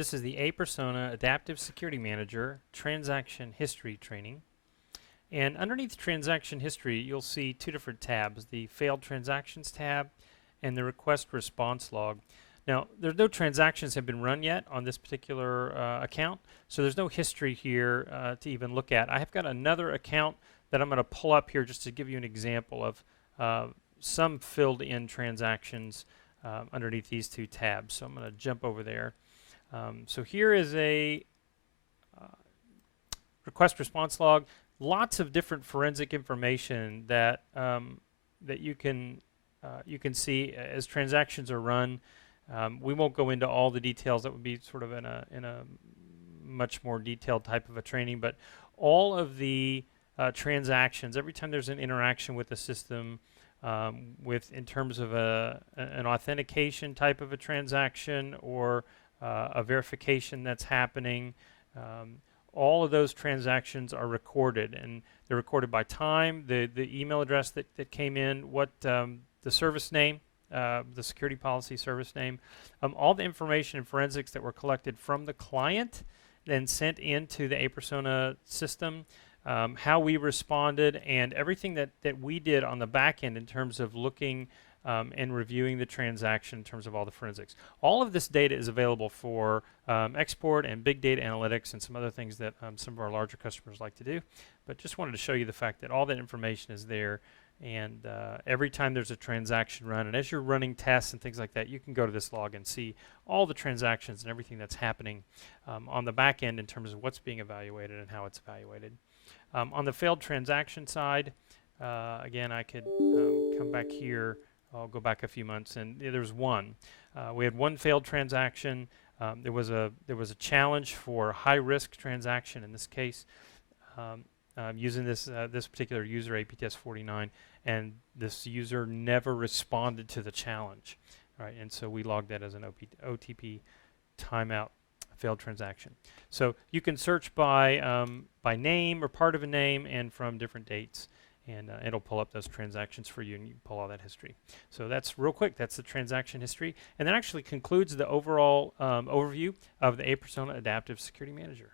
This is the aPersona Adaptive Security Manager Transaction History Training. And underneath Transaction History, you'll see two different tabs, the Failed Transactions tab and the Request Response Log. Now, there's no transactions have been run yet on this particular account, so there's no history here to even look at. I have got another account that I'm going to pull up here just to give you an example of some filled in transactions underneath these two tabs. So I'm going to jump over there. So here is a request response log. Lots of different forensic information that that you can see as transactions are run. We won't go into all the details. That would be sort of in a much more detailed type of a training. But all of the transactions, every time there's an interaction with the system, in terms of an authentication type of a transaction or a verification that's happening, all of those transactions are recorded, and they're recorded by time, the email address that came in, what the service name, the security policy service name, all the information and forensics that were collected from the client, then sent into the aPersona system, how we responded, and everything that we did on the back end in terms of looking and reviewing the transaction in terms of all the forensics. All of this data is available for export and big data analytics and some other things that some of our larger customers like to do. But just wanted to show you the fact that all that information is there, and every time there's a transaction run, and as you're running tests and things like that, you can go to this log and see all the transactions and everything that's happening on the back end in terms of what's being evaluated and how it's evaluated. On the failed transaction side, again, I could come back here. I'll go back a few months, and there's one. We had one failed transaction. There was a challenge for high-risk transaction in this case, using this particular user APTS49, and this user never responded to the challenge, right? And so we logged that as an OTP timeout failed transaction. So you can search by name or part of a name and from different dates. And it'll pull up those transactions for you, and you pull all that history. So that's real quick. That's the transaction history. And that actually concludes the overall overview of the aPersona Adaptive Security Manager.